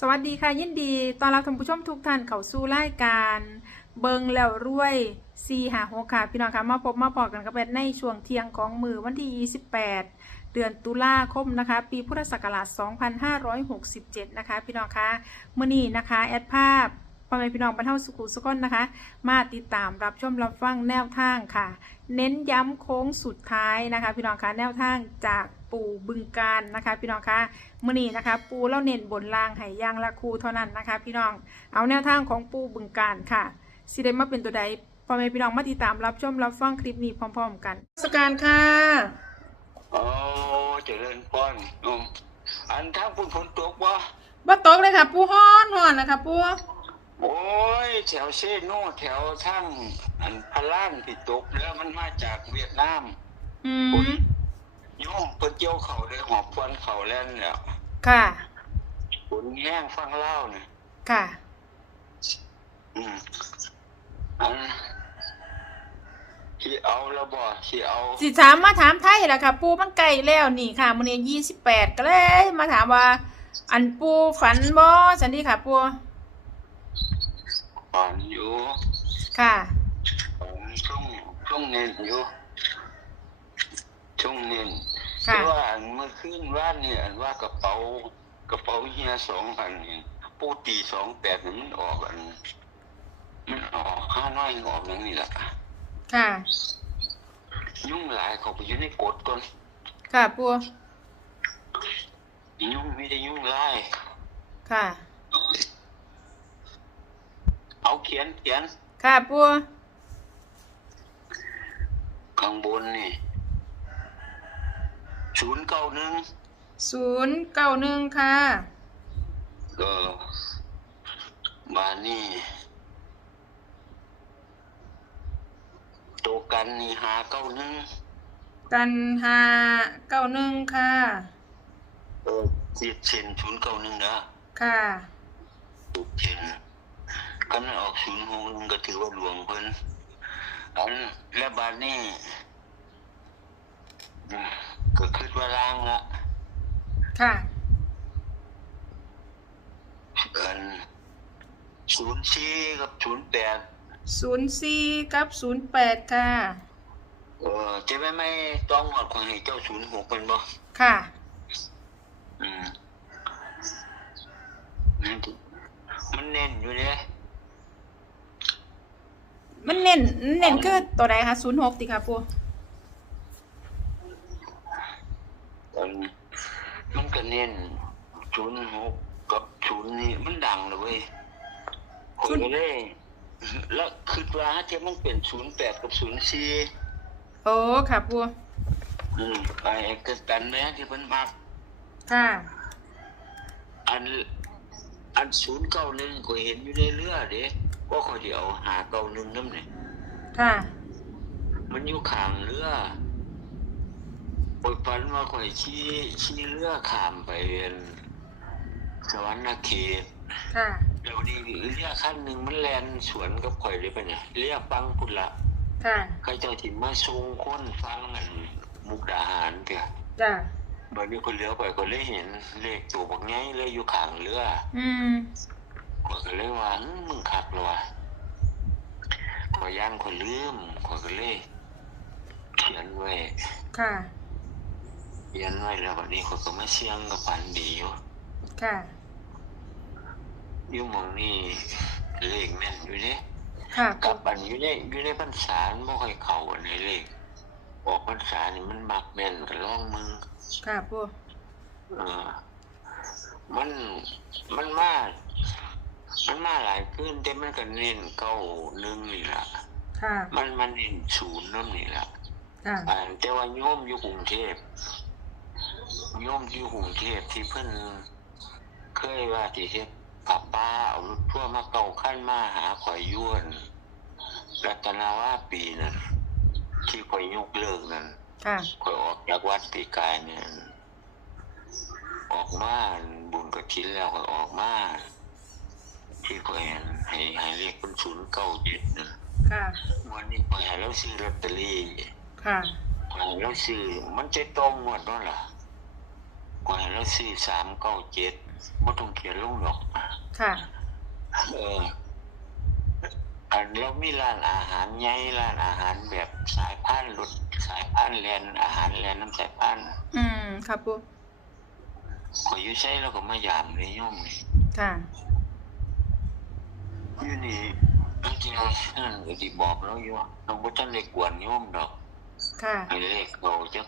สวัสดีค่ะยินดีตอนรับท่านผู้ชมทุกท่านเข้าสู่รายการ เบิงแล้วรวยซีหาหกค่ะพี่น้องคะมาพบมาพอกันกับแบในช่วงเที่ยงของมือวันที่ 28 เดือนตุลาคมนะคะ ปีพุทธศักราช 2567 นะคะ พี่น้องคะมื่อนี้นะคะ แอดภาพพ่อแม่พี่น้องบรรเทาสุขุสุขนนะคะ มาติดตามรับชมรับฟังแนวทางค่ะ เน้นย้ำโค้งสุดท้ายนะคะ พี่น้องคะแนวทางจาก ปู่บึงการนะคะ พี่น้องคะมื่อนี้นะคะ ปูเล่าเน้นบนล่างให้ย่างละคูเท่านั้นนะคะ พี่น้องเอาแนวทางของปูบึงการค่ะสิได้มาเป็นตัวใดพ่อแม่พี่น้องมาติดตามรับชมรับฟังคลิปนี้พร้อม ๆ กันสการค่ะโอ้เจริญพรอืมอันทางพุ่นฝนตกวะบ่ตกเลยค่ะปูฮ้อนฮ้อนนะคะปูโอ้ยแถวเซโน่แถวทั้งอันพะล่านที่ตกแล้วมันมาจากเวียดนามอืม โยมเปิดเกี่ยวเขาเลยหอบควันเขาแล้วเนี่ยค่ะฝนแห้งฟังเล่าเนี่ยค่ะ อืมอันที่เอาแล้วบ่ที่เอาสิถามมาถามไทยล่ะค่ะ ปูมันไกลแล้วนี่ค่ะมื้อนี้ยี่สิบแปดก็เลยมาถามว่า อันปูฝันบ่สันดีค่ะ ปูก่อนอยู่ค่ะก่อนช่วงช่วงเน้นอยู่ช่วงเน้น ค่ะแต่ว่าอันเมื่อคืนว่านเนี่ยอันว่ากระเป๋ากระเป๋าเฮียสองพันเนี่ยปูตีสองแปดนี่มันออกอันมันออกห้าน้อยออกอย่างนี้แหละค่ะ ยุ่งหลายเขาไปอยู่ในกดก่อนค่ะปูยุ่งไม่ได้ยุ่งหลาย ค่ะ เอาเขียนเขียนค่ะปูข้างบนนี่ ศูนย์เก้าหนึ่งศูนย์เก้าหนึ่งค่ะเออมานี่ตัวกันนี่หาเก้าหนึ่งกันหาเก้าหนึ่งค่ะเออจีดเส้นศูนย์เก้าหนึ่งนะค่ะถูกเช่นก็มันออกศูนย์หกหนึ่งก็ถือว่าหลวงเพิ่นอันและบาดนี้อืมก็คิดว่าล้างละ ค่ะอันศูนย์สี่กับศูนย์แปดศูนย์สี่กับศูนย์แปดค่ะ เออจะไม่ไม่ต้องหอดของให้เจ้าศูนย์หกเป็นบ่ค่ะ อืมมันมันเน้นอยู่เนี่ยมันเน้นเน้นคือตัวใดคะศูนย์หกติค่ะปู อันมันก็ เน้นศูนย์หกกับศูนย์นี่มันดังเลยเว้ยคนก็เลย แล้วคิดว่าที่มันเป็นศูนย์แปดกับศูนย์สี่โอ้ค่ะปูอืมไอ้เกิดกันแม้ที่เพิ่นมัก ค่ะ อัน อันศูนย์เก้าหนึ่งก็เห็นอยู่ในเรือเด้ก็เขาเดียวหาเก้าหนึ่งน้ำเนี่ยค่ะ มันอยู่ข้างเรือ ปอยฝันว่าข่อยชี้ชี้เรือข้ามไปเป็นสวรรค์เขตค่ะแล้วนี่เรือขั้นหนึ่งมันแลนสวนกับข่อยเลยปะเนี่ยเรือฟังพุ่นละค่ะ ใครเจ้าถิ่นมาสูงค้นฟังกันมุกดาหารเถอะจ้ะบัดนี้คนเรือไปก็เลยเห็นเลขตัวบักไงเลยอยู่ข้างเรืออืม ข่อยก็เลยว่าอื้อมึงคักเลยวะข่อยย่านข่อยลืมข่อยก็เลยเขียนไว้ค่ะ เขียนไว้แล้วบัดนี้ข่อยก็มาเสี่ยงกับฝันดีอยู่ค่ะ อยู่หมองนี่เลขแม่นอยู่เด้ค่ะกลับอันอยู่ในอยู่ในพรรษามันบ่ค่อยเข้าอันในเลขออกพรรษานี่มันมักแม่นก็ลองมึงค่ะปูเออมันมันมามันมาหลายขึ้นแต่มันก็เน้นเก้าหนึ่งนี่ล่ะค่ะ มันมันเน้นศูนย์นั่นนี่ล่ะค่ะ อ่าแต่ว่าโยมอยู่กรุงเทพ โยมอยู่กรุงเทพที่เพิ่นเคยว่าที่เฮ็ดป้าป้าเอารถทั่วร์มาเก่าขั้นมาหาข่อยยวนรัตนาว่าปีนั้น ที่ข่อยยกเลิกนั้นค่ะข่อยออกจากวัดปีกายเนี่ยออกมาบุญกระถินแล้วข่อยออกมาที่ข่อยให้ให้เรียกเป็นศูนย์เก้าเจ็ดนะค่ะวันนี้ข่อยให้เราซื้อลอตเตอรี่ค่ะข่อยให้เราซื้อมันจะตรงหมดนั่นล่ะข่อยให้เราซื้อสามเก้าเจ็ดบ่ต้องเขียนลงหรอก ค่ะ เอออันเรามีร้านอาหารใหญ่ร้านอาหารแบบสายพานรถสายพานแลนอาหารแลนน้ำสายพานอืมค่ะปูข่อยอยู่ใช้แล้วก็มายามเลยโยมนี่ค่ะอยู่นี่จริงๆเรานั่นก็สิบอกเราอยู่ว่าเราบ่ทันได้กวนโยมดอกค่ะให้เลขเราจัก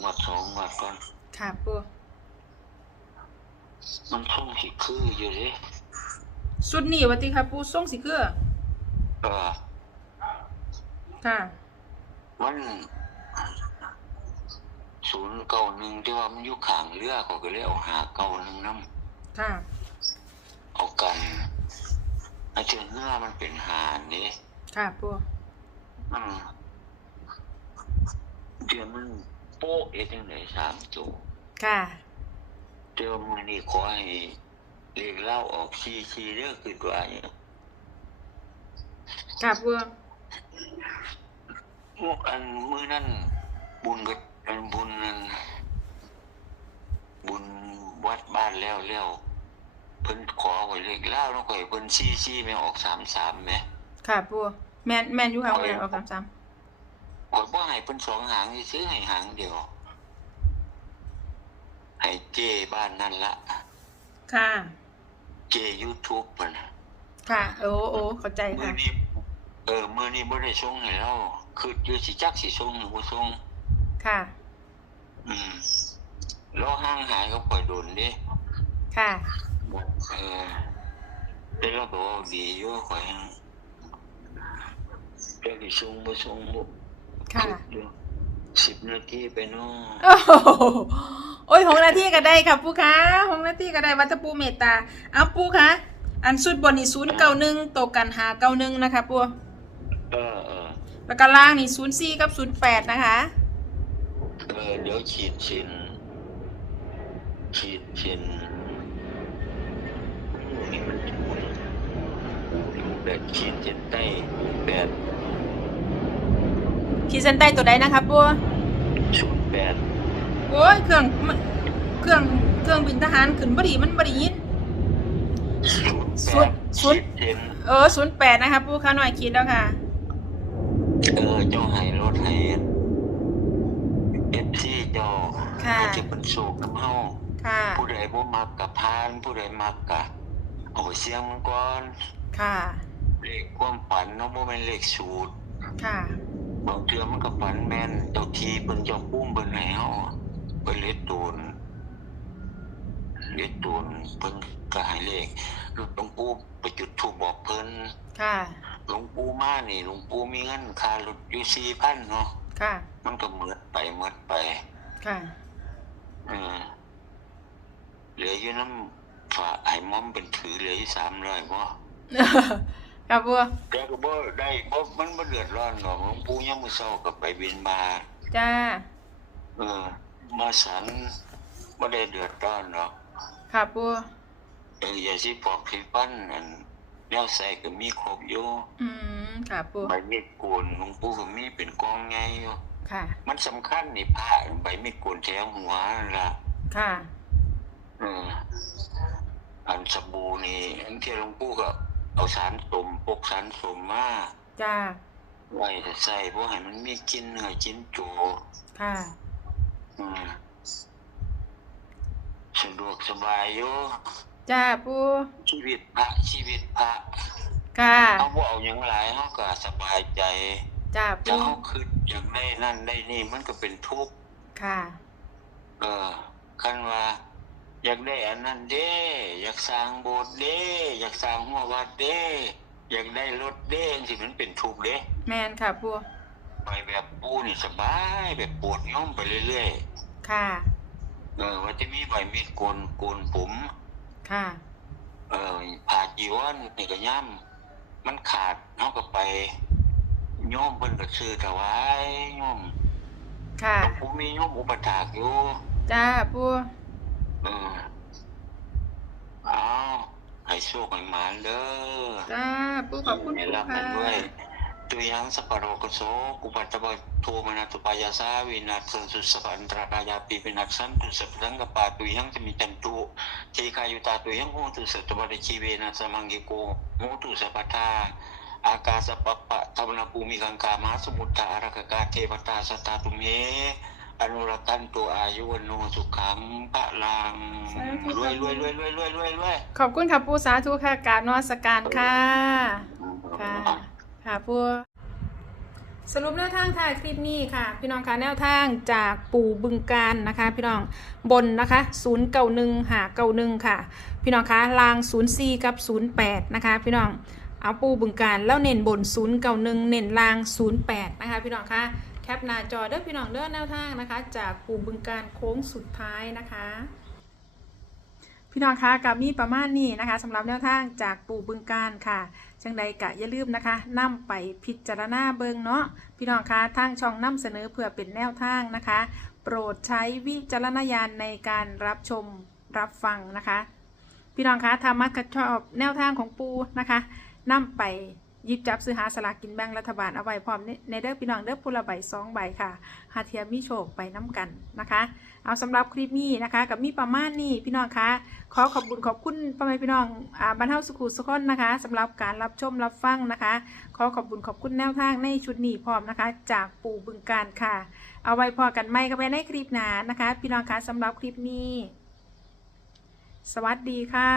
งวดสองงวดก่อนค่ะปู มันคงสิคืออยู่เด้สุดนี่วัติค่ะปูส่งสิคือเออค่ะ มันศูนย์เก้าหนึ่งที่ว่ามันอยู่ข้างเรือเขาก็เลยเอาหาเก้าหนึ่งน้ำค่ะเอากันอาเจอเนื้อมันเป็นหานนี่ค่ะปูมันเดี๋ยวมันโป๊ะเอ็ดยังไงสามตัวค่ะ เดี๋ยวมันนี่ขอให้เรียกเล่าออกชีชีเรื่องคือตัวเนี่ยค่ะปูอันมือนั่นบุญก็อันบุญนั่นบุญวัดบ้านแล้วแล้วเพิ่นขอไว้เรียกเล่าแล้วก็ให้เพิ่นชีชีไม่ออกสามสามไหมค่ะปูแมนแมนอยู่ค่ะวันออกสามสามขอยบ่ให้เพิ่นสองหางซื้อให้หางเดียว ให้เจบ้านนั่นละค่ะ เจ YouTube เพิ่นน่ะค่ะ โอ้โอ้เข้าใจมื้อค่ะ นี้เออมื้อนี้บ่ได้ส่งให้เราคืออยู่สิจักสิส่งหรือบ่ส่งค่ะ อืมรอห่างหายก็ปล่อยโดนเด้ค่ะ เออแต่เราก็ว่าดีอยู่ข่อยเดี๋ยวสิส่งบ่ส่งบ่ค่ะดอยู่10นาทีไปเนาะ โอ้โห โอ้ยหกนาทีก็ได้ค่ะปูคะหกนาทีก็ได้วัตปูเมตตาเอาปูคะอันสุดบนนี่ศูนย์เก้าหนึ่งตกกันหาเก้าหนึ่งนะคะปูเออเออแล้วก็ล่างนี่ศูนย์สี่กับศูนย์แปดนะคะเออเดี๋ยวฉีดชินฉีดชินนี่มันถูกแบบฉีดเจ็ดใต้แปดขีดเส้นใต้ตัวใดนะคะปูศูนย์แปด โอ้ยเครื่องมันเครื่องเครื่องบินทหารขึ้นบดีมันบดียิน ศูนย์แปศูดนย์ฉีดชินเออศูนย์แปดนะคะปูค่ะหน่อยขีดแล้วค่ะ เออเจ้าให้รถให้เอฟซีเจ้าค่ะที่เป็นสูกน้ำเฮาค่ะผู้ใดบ่มักกับพาน ผู้ใดมักกะเอาไปเสียงมันก่อนค่ะเลขความฝันเนาะบ่แม่นเลขสูตร ค่ะ บางเทื่อมันก็ฝันแม่นเจ้าทีเพิ่นเจ้าปุ้มเพิ่นให้เฮา เพิ่นเล็ดโดนเล็ดโดนเพิ่นก็ให้เลขหลวงปู่ไปจุดธูปบอกเพิ่นค่ะหลวงปู่มานี่หลวงปู่มีเงินค่ารถอยู่4,000เนาะค่ะ มันก็หมดไปหมดไป ค่ะเออเหลืออยู่น้ำฝาไอ้มอมเป็นถือเหลืออยู่300บ่ค่ะปูแต่ก็บ่ได้บ่มันบ่เดือดร้อนหรอกหลวงปู่ยามมื้อเช้าก็ไปบิณฑบาตจ้าเออ มาสันไม่ได้เดือดร้อนหรอกค่ะปูเอออย่าสิปอกสิปั้นอันแนวใส่ก็มีครบอยู่อืมค่ะปูใบมีดโกนหลวงปู่ก็มีเป็นกองใหญ่อยู่ค่ะ มันสำคัญนี่ผ้าใบมีดโกนแถวหัวนั่นล่ะค่ะเอออันสบู่นี่อันที่หลวงปู่ก็เอาสารสมปกสารสมมาจ้าไว้ใส่บ่ให้มันมีกลินเนื้อกินโจ ค่ะอืม สะดวกสบายอยู่จ้าปูชีวิตพระชีวิตพระค่ะเขาบ่เอาอย่างหลายเขาก็สบายใจจ้าถ้าปูเขาคิดอย่างได้นั่นได้นี่มันก็เป็นทุกข์ค่ะ เออคันว่าอยากได้อันนั้นเด้อยากสร้างโบสถ์เด้อยากสร้างหัววัดเด้อยากได้รถเด้สิมันเป็นทุกข์เด้แมนค่ะปู ไปแบบปูนี่สบายแบบปวดย่อมไปเรื่อยค่ะ ๆ เออว่าจะมีใบมีดโกนโกนผม ค่ะ เออผ่าจีวรนี่ก็ย่ำมันขาดเขาก็ไปโยมเพิ่นก็ซื้อถวายโยมค่ะ ผมมีโยมอุปถากอยู่จ้าปูเออเอาให้โชคให้หมานเด้อจ้าปูขอบคุณให้ปูรับค่ะ มันด้วย ตุยังสปปะโรกโสกุปัตตะโทมนาตุปายาสาวินาศสุสปันตรากายาปีวินัสสันตุสัพสังกปาตุยังจะมีจันตุเทคายุตาตุยังโหตุสัตวะชีเวนะสมังกิโกโหตุสัพพทาอากาสปปะธรรมนาภูมิกังกามาสมุทธาอารกกาเทวตาสตาตุเมอนุรักขันตัวอายุวันโนสุขังพระลังรวยรวยรวยรวยรวยรวยรวยขอบคุณค่ะปูสาธุค่ะกราบนมัสการค่ะค่ะ ค่ะปูสรุปแนวทางถ่ายคลิปนี้ค่ะ พี่น้องคะแนวทางจากปู่บึงการนะคะ พี่น้องบนนะคะ0 9 1หนึ่งหา9 1ค่ะ พี่น้องคะลาง0 4กับ0 8นย์แปดนะคะพี่น้องเอาปูบึงการแล้วเน้นบน0 9 1เก้าหนึ่งเน้นลาง0 8นะคะ พี่น้องคะแคปหน้าจอเด้อพี่น้องเด้อแนวทางนะคะ จากปู่บึงการโค้งสุดท้ายนะคะ พี่น้องคะกับมีประมาณนี้นะคะสำหรับแนวทางจากปู่บึงการค่ะจังใดกะอย่าลืมนะคะนำไปพิจารณาเบิงเนาะพี่น้องคะทางช่องนำเสนอเพื่อเป็นแนวทางนะคะ โปรดใช้วิจารณญาณในการรับชมรับฟังนะคะ พี่น้องคะธรรมะกชอบแนวทางของปูนะคะนำไป ยิบจับซื้อหาสลากกินแบ่งรัฐบาลเอาไว้พร้อมในเด้อพี่น้องเด้อพูละใบสองใบค่ะหาเทียมมีโชคไปน้ำกันนะคะ เอาสำหรับคลิปนี้นะคะ กับมีประมาณนี้พี่น้องคะขอขอบคุณขอบคุณพ่อแม่พี่น้องอ่าบรรเทาสุขุสุขนนะคะสำหรับการรับชมรับฟังนะคะ ขอขอบคุณขอบคุณแนวทางในชุดนี้พร้อมนะคะ จากปู่บึงการค่ะ เอาไว้พอกันไม่ก็ไปในคลิปหน้านะคะ พี่น้องคะสำหรับคลิปนี้ สวัสดีค่ะ